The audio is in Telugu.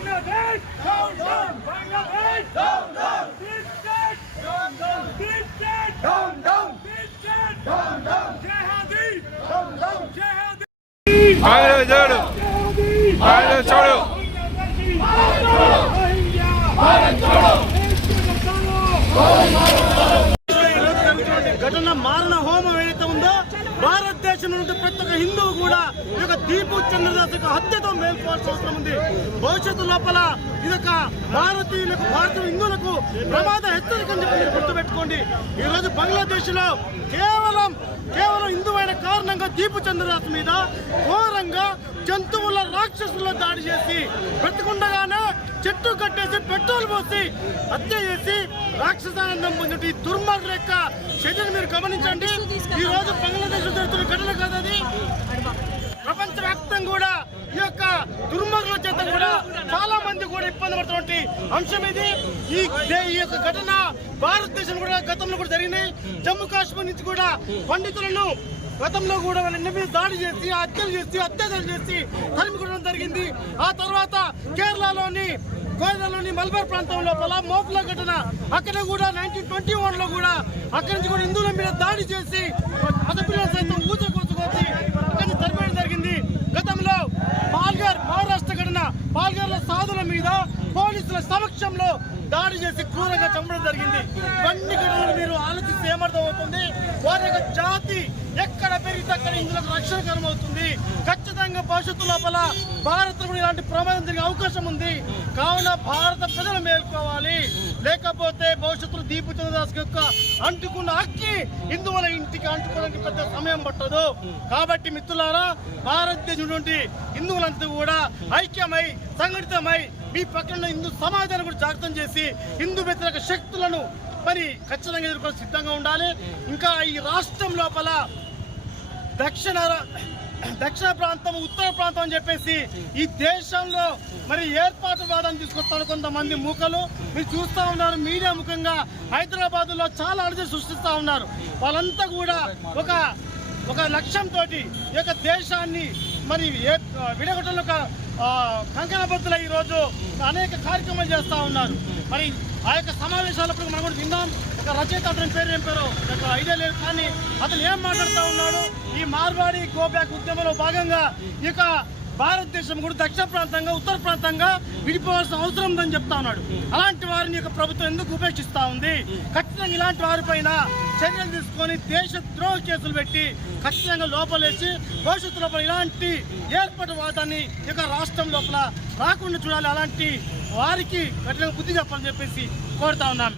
বাংলাদেশ দমদম বাংলাদেশ দমদম বিস্টেট দমদম বিস্টেট দমদম বিস্টেট দমদম জেহাদি দমদম জেহাদি বাইরে জড়ো বাইরে চড়ো ఘటన మారణ హోమం భారతదేశం నుండి ప్రతి ఒక్క హిందువు కూడా ఈ యొక్క దీపు చంద్రదాస్ యొక్క హత్యతో మేల్కోవాల్సిన అవసరం ఉంది. భవిష్యత్తు లోపల ఇది ఒక భారతీయులకు భారత హిందువులకు ప్రమాద హెచ్చరిక అని చెప్పి మీరు గుర్తుపెట్టుకోండి. ఈ రోజు బంగ్లాదేశ్లో కేవలం కేవలం హిందువైన కారణంగా దీపు చంద్రదాస్ మీద ఘోరంగా జంతువుల రాక్షసుల దాడి చేసి బ్రతికుండగానే చెట్టు కట్టేసి పెట్రోల్ పోసి హత్య చేసి రాక్షసానందం పొందిన ఈ దుర్మార్గుల యొక్క చర్యను మీరు గమనించండి. ఈ రోజు బంగ్లాదేశ్ జరుగుతున్న ఘటన కాదు అది ప్రపంచ వ్యాప్తం కూడా ఈ యొక్క దుర్మార్గుల చేత కూడా చాలా మంది కూడా ఇబ్బంది పడుతున్నటువంటి అంశం ఇది. ఈ ఈ యొక్క ఘటన భారతదేశం కూడా గతంలో కూడా జరిగినాయి జమ్మూ కాశ్మీర్ నుంచి కూడా పండితులను గతంలో కూడా వాళ్ళ మీద దాడి చేసి హత్యలు చేసి అత్యాచారం చేసి తరిమి జరిగింది. ఆ తర్వాత జిల్లాలోని కేరళలోని మల్బార్ ప్రాంతం లోపల మోపుల ఘటన. అక్కడ కూడా నైన్టీన్ ట్వంటీ వన్లో కూడా అక్కడి నుంచి కూడా హిందువుల మీద దాడి చేసి మతపిల్లలు సైతం ఊచకొచ్చుకొచ్చి అక్కడి నుంచి తరిమేయడం జరిగింది గతంలో పాల్గర్ మహారాష్ట్ర ఘటన పాల్గర్లో సాధుల మీద పోలీసుల సమయంలో దాడి చేసి క్రూరంగా చంపడం జరిగింది. ఇవన్నీ ఘటనలు మీరు ఆలోచిస్తే ఏమర్థం అవుతుంది? వారి యొక్క జాతి ఎక్కడ పెరిగితే అక్కడ ఇందులో రక్షణకరం అవుతుంది. ఖచ్చితంగా భవిష్యత్తు లోపల భారత్ ఇలాంటి ప్రమాదం జరిగే అవకాశం ఉంది. కావున భారత ప్రజలు మేల్కోవాలి. లేకపోతే భవిష్యత్తులో దీపు చంద్రదాస్ యొక్క అంటుకున్న అక్కి హిందువుల ఇంటికి అంటుకోవడానికి పెద్ద సమయం పట్టదు. కాబట్టి మిత్రులారా భారతదేశం నుండి హిందువులంతా కూడా ఐక్యమై సంఘటితమై మీ పక్కన హిందూ సమాజాన్ని కూడా జాగ్రత్త చేసి హిందూ వ్యతిరేక శక్తులను మరి ఖచ్చితంగా ఎదుర్కొని సిద్ధంగా ఉండాలి. ఇంకా ఈ రాష్ట్రం లోపల దక్షిణ దక్షిణ ప్రాంతం ఉత్తర ప్రాంతం అని చెప్పేసి ఈ దేశంలో మరి ఏర్పాటు వాదాన్ని తీసుకొస్తారు కొంతమంది మూకలు. మీరు చూస్తూ ఉన్నారు మీడియా ముఖంగా హైదరాబాద్లో చాలా అడిగి సృష్టిస్తూ ఉన్నారు. వాళ్ళంతా కూడా ఒక ఒక లక్ష్యంతో ఈ యొక్క దేశాన్ని మరి ఏ- విడగొట్టలో ఒక కంకణబద్దుల ఈ రోజు అనేక కార్యక్రమాలు చేస్తూ ఉన్నారు. మరి ఆ యొక్క సమావేశాలప్పుడు మనం కూడా విందాం. ఒక రచయిత అతని పేరు ఏం పేరు? నాకు ఐడియా లేదు. కానీ అతను ఏం మాట్లాడుతూ ఉన్నాడు? ఈ మార్వాడి గోబ్యాక్ ఉద్యమంలో భాగంగా ఈ యొక్క భారతదేశం కూడా దక్షిణ ప్రాంతంగా ఉత్తర ప్రాంతంగా విడిపోవాల్సిన అవసరం ఉందని చెప్తా ఉన్నాడు. అలాంటి వారిని యొక్క ప్రభుత్వం ఎందుకు ఉపేక్షిస్తా ఉంది? ఖచ్చితంగా ఇలాంటి వారిపైన చర్యలు తీసుకొని దేశ ద్రోహ కేసులు పెట్టి ఖచ్చితంగా లోపలేసి భవిష్యత్తు లోపల ఇలాంటి ఏర్పాటు వాదాన్ని ఇక రాష్ట్రం లోపల రాకుండా చూడాలి. అలాంటి వారికి కఠినంగా బుద్ధి చెప్పాలని చెప్పేసి కోరుతా ఉన్నాం.